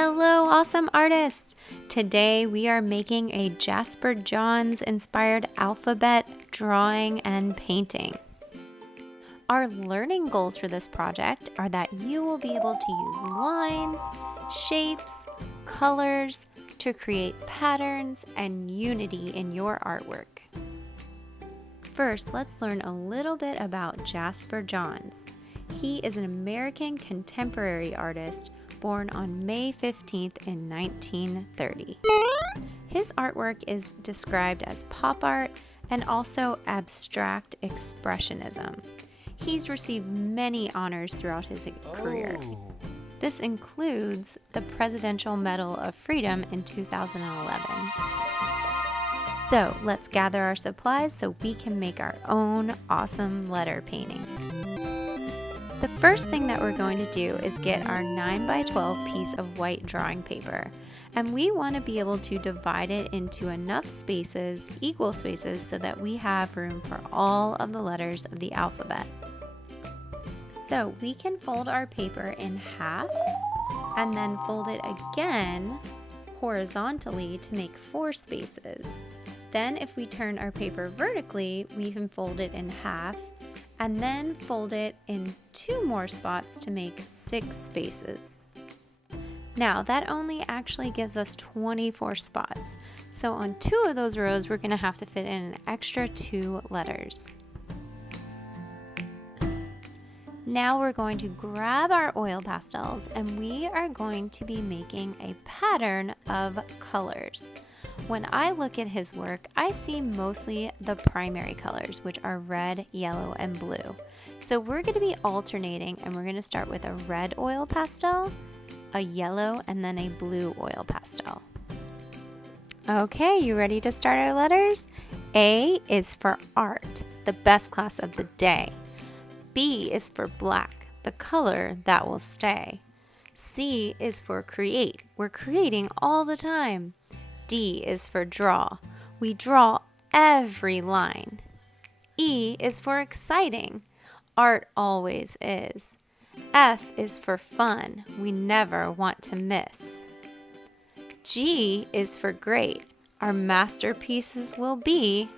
Hello, awesome artists! Today we are making a Jasper Johns inspired alphabet drawing and painting. Our learning goals for this project are that you will be able to use lines, shapes, colors to create patterns and unity in your artwork. First, let's learn a little bit about Jasper Johns. He is an American contemporary artist born on May 15th in 1930. His artwork is described as pop art and also abstract expressionism. He's received many honors throughout his career. This includes the Presidential Medal of Freedom in 2011. So let's gather our supplies so we can make our own awesome letter painting. The first thing that we're going to do is get our 9x12 piece of white drawing paper, and we want to be able to divide it into enough spaces, equal spaces, so that we have room for all of the letters of the alphabet. So we can fold our paper in half and then fold it again horizontally to make 4 spaces. Then if we turn our paper vertically, we can fold it in half and then fold it in 2 more spots to make 6 spaces. Now that only actually gives us 24 spots. So on 2 of those rows, we're going to have to fit in an extra 2 letters. Now we're going to grab our oil pastels and we are going to be making a pattern of colors. When I look at his work, I see mostly the primary colors, which are red, yellow, and blue. So we're going to be alternating, and we're going to start with a red oil pastel, a yellow, and then a blue oil pastel. Okay, you ready to start our letters? A is for art, the best class of the day. B is for black, the color that will stay. C is for create. We're creating all the time. D is for draw. We draw every line. E is for exciting. Art always is. F is for fun. We never want to miss. G is for great. Our masterpieces will be.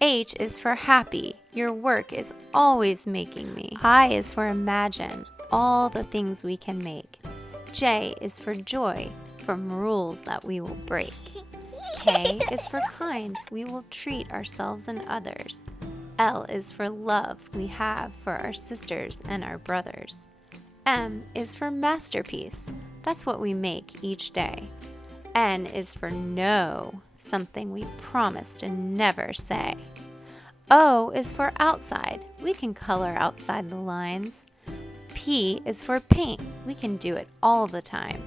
H is for happy. Your work is always making me. I is for imagine. All the things we can make. J is for joy. From rules that we will break. K is for kind. We will treat ourselves and others. L is for love we have for our sisters and our brothers. M is for masterpiece. That's what we make each day. N is for no, something we promise to never say. O is for outside. We can color outside the lines. P is for paint. We can do it all the time.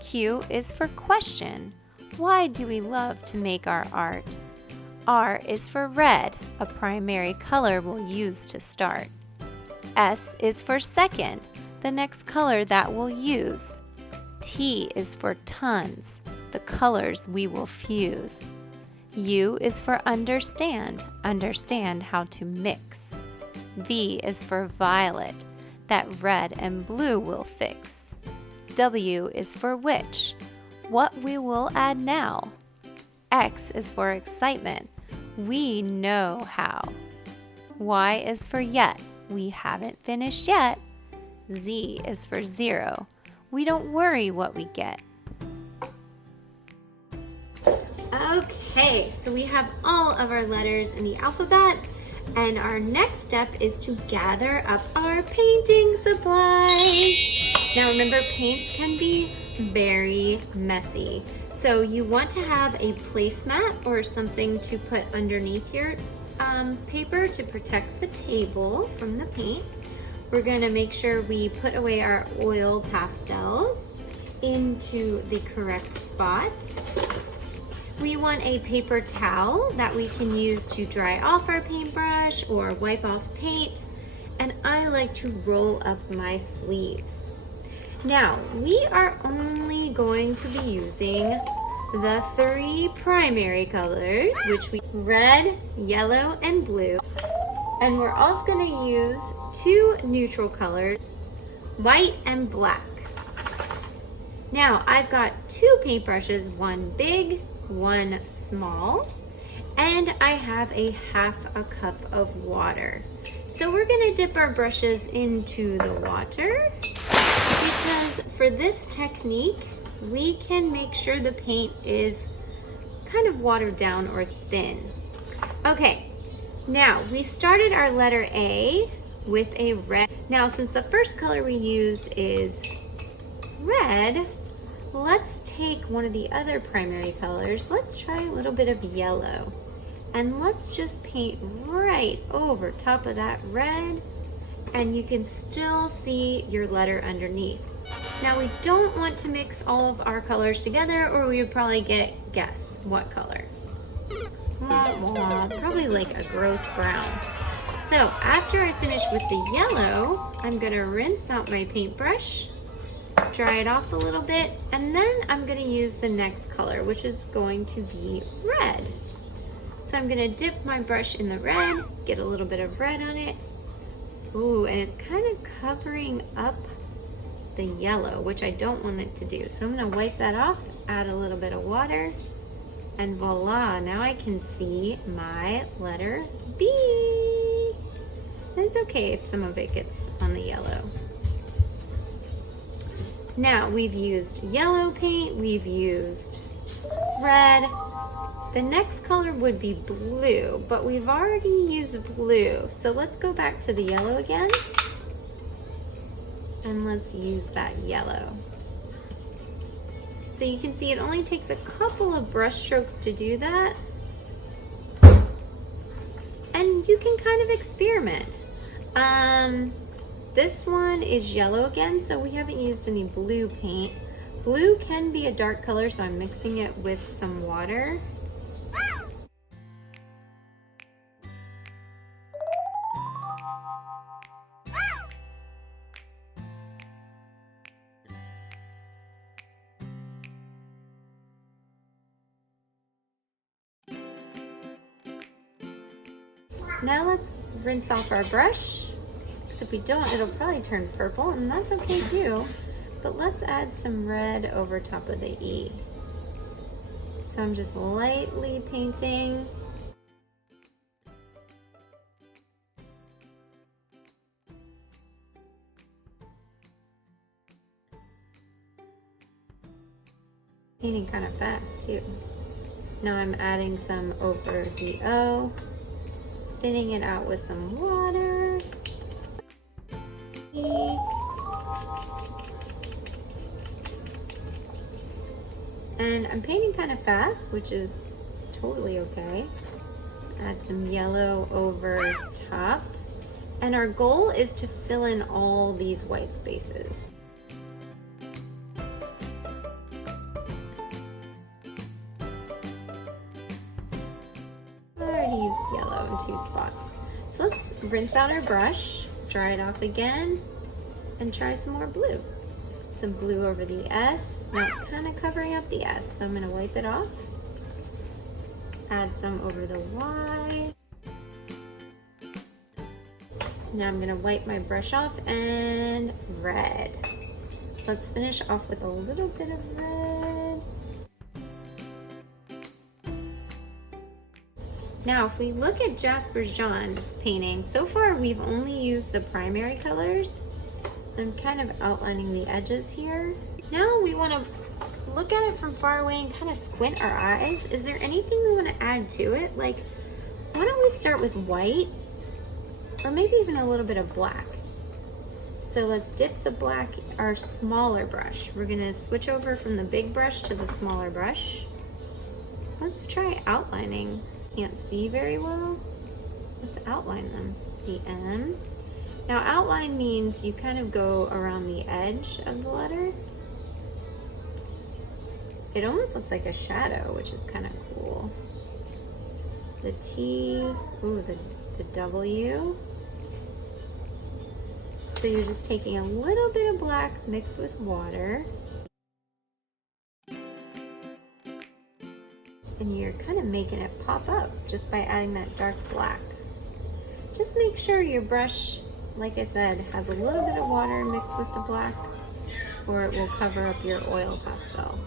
Q is for question. Why do we love to make our art? R is for red, a primary color we'll use to start. S is for second, the next color that we'll use. T is for tons, the colors we will fuse. U is for understand how to mix. V is for violet, that red and blue will fix. W is for which, what we will add now. X is for excitement, we know how. Y is for yet, we haven't finished yet. Z is for 0, we don't worry what we get. Okay, so we have all of our letters in the alphabet, and our next step is to gather up our painting supplies. Now remember, paints can be very messy. So you want to have a placemat or something to put underneath your paper to protect the table from the paint. We're going to make sure we put away our oil pastels into the correct spot. We want a paper towel that we can use to dry off our paintbrush or wipe off paint. And I like to roll up my sleeves. Now, we are only going to be using the 3 primary colors, which we red, yellow, and blue. And we're also going to use 2 neutral colors, white and black. Now I've got two paintbrushes, one big, one small, and I have a half a cup of water. So we're gonna dip our brushes into the water because for this technique, we can make sure the paint is kind of watered down or thin. Okay, now we started our letter A with a red. Now since the first color we used is red, let's take one of the other primary colors. Let's try a little bit of yellow. And let's just paint right over top of that red, and you can still see your letter underneath. Now we don't want to mix all of our colors together or we would probably guess what color. Probably like a gross brown. So after I finish with the yellow, I'm gonna rinse out my paintbrush, dry it off a little bit, and then I'm gonna use the next color, which is going to be red. So I'm gonna dip my brush in the red, get a little bit of red on it. Ooh, and it's kind of covering up the yellow, which I don't want it to do. So I'm gonna wipe that off, add a little bit of water, and voila, now I can see my letter B. And it's okay if some of it gets on the yellow. Now we've used yellow paint, we've used red. The next color would be blue, but we've already used blue. So let's go back to the yellow again. And let's use that yellow. So you can see it only takes a couple of brush strokes to do that. And you can kind of experiment. This one is yellow again, so we haven't used any blue paint. Blue can be a dark color, so I'm mixing it with some water. Now let's rinse off our brush. If we don't, it'll probably turn purple, and that's okay too. But let's add some red over top of the E. So I'm just lightly painting. Painting kind of fast too. Now I'm adding some over the O. Thinning it out with some water. And I'm painting kind of fast, which is totally okay. Add some yellow over top. And our goal is to fill in all these white spaces. I already used yellow in 2 spots. So let's rinse out our brush, dry it off again, and try some more blue. Some blue over the S. Now it's kind of covering up the S, so I'm going to wipe it off. Add some over the Y. Now I'm going to wipe my brush off and red. Let's finish off with a little bit of red. Now if we look at Jasper John's painting, so far we've only used the primary colors. I'm kind of outlining the edges here. Now we want to look at it from far away and kind of squint our eyes. Is there anything we want to add to it? Like, why don't we start with white? Or maybe even a little bit of black. So let's dip the black, our smaller brush. We're gonna switch over from the big brush to the smaller brush. Let's try outlining. Can't see very well. Let's outline them. The M. Now outline means you kind of go around the edge of the letter. It almost looks like a shadow, which is kind of cool. The T, ooh, the W. So you're just taking a little bit of black mixed with water. And you're kind of making it pop up just by adding that dark black. Just make sure your brush, like I said, has a little bit of water mixed with the black. or it will cover up your oil pastel.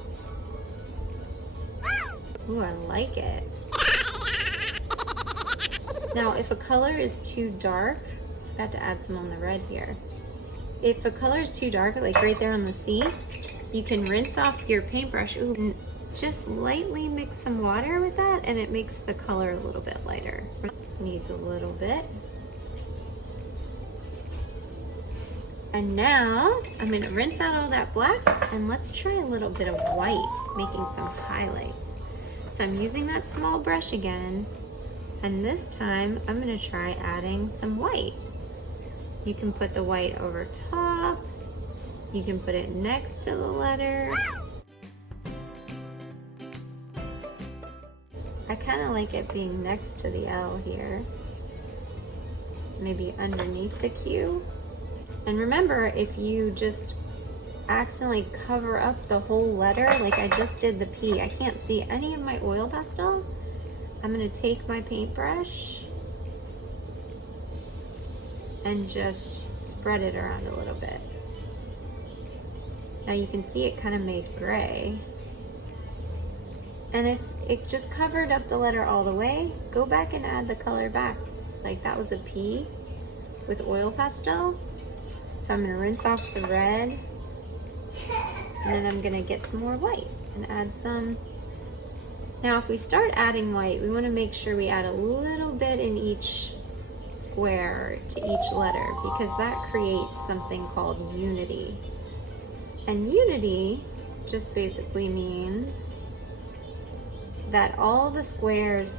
Ooh, I like it. Now, if a color is too dark, I have to add some on the red here. If a color is too dark, like right there on the C, you can rinse off your paintbrush. Ooh, and just lightly mix some water with that, and it makes the color a little bit lighter. Needs a little bit. And now, I'm gonna rinse out all that black, and let's try a little bit of white, making some highlights. So I'm using that small brush again, and this time I'm gonna try adding some white. You can put the white over top, you can put it next to the letter. I kind of like it being next to the L here, maybe underneath the Q. And remember, if you just accidentally cover up the whole letter, like I just did the P, I can't see any of my oil pastel. I'm gonna take my paintbrush and just spread it around a little bit. Now you can see it kind of made gray. And if it just covered up the letter all the way, go back and add the color back. Like that was a P with oil pastel. So I'm gonna rinse off the red, and then I'm gonna get some more white and add some. Now if we start adding white, we wanna make sure we add a little bit in each square to each letter, because that creates something called unity. And unity just basically means that all the squares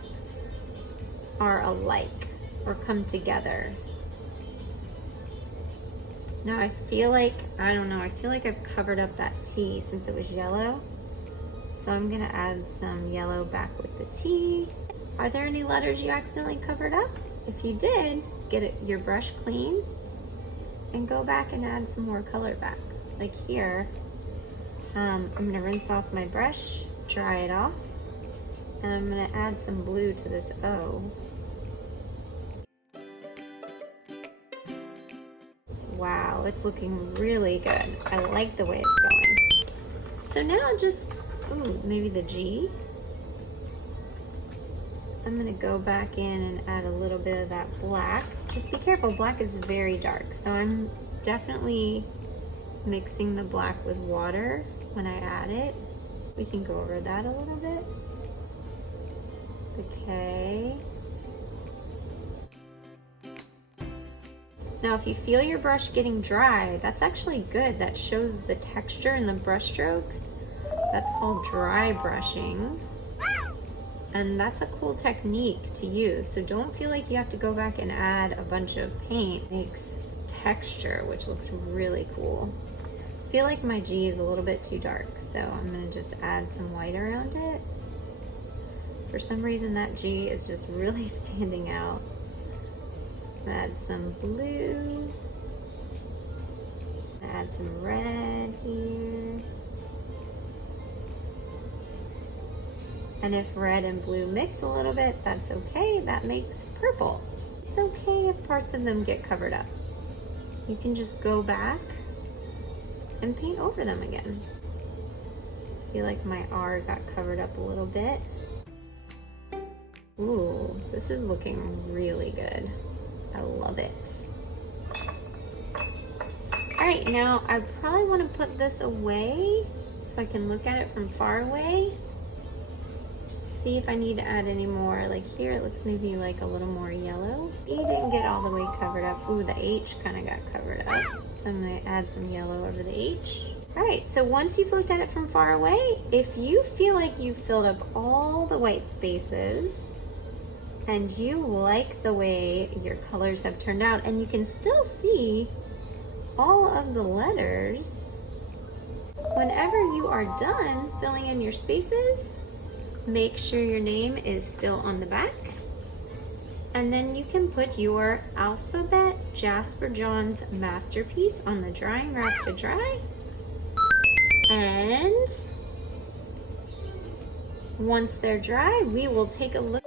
are alike or come together. Now I feel like, I don't know, I feel like I've covered up that T since it was yellow. So I'm gonna add some yellow back with the T. Are there any letters you accidentally covered up? If you did, get your brush clean and go back and add some more color back. Like here, I'm gonna rinse off my brush, dry it off, and I'm gonna add some blue to this O. Wow, it's looking really good. I like the way it's going. So now just, ooh, maybe the G. I'm gonna go back in and add a little bit of that black. Just be careful, black is very dark. So I'm definitely mixing the black with water when I add it. We can go over that a little bit. Okay. Now if you feel your brush getting dry, that's actually good. That shows the texture in the brush strokes. That's called dry brushing. And that's a cool technique to use. So don't feel like you have to go back and add a bunch of paint. It makes texture, which looks really cool. I feel like my G is a little bit too dark, so I'm gonna just add some white around it. For some reason that G is just really standing out. Add some blue. Add some red here. And if red and blue mix a little bit, that's okay. That makes purple. It's okay if parts of them get covered up. You can just go back and paint over them again. I feel like my R got covered up a little bit. Ooh, this is looking really good. I love it. All right, now I probably want to put this away so I can look at it from far away. See if I need to add any more. Like here, it looks maybe like a little more yellow. E didn't get all the way covered up. Ooh, the H kind of got covered up. So I'm gonna add some yellow over the H. All right, so once you've looked at it from far away, if you feel like you've filled up all the white spaces and you like the way your colors have turned out, and you can still see all of the letters, whenever you are done filling in your spaces, make sure your name is still on the back. And then you can put your alphabet Jasper John's masterpiece on the drying rack to dry. And once they're dry, we will take a look.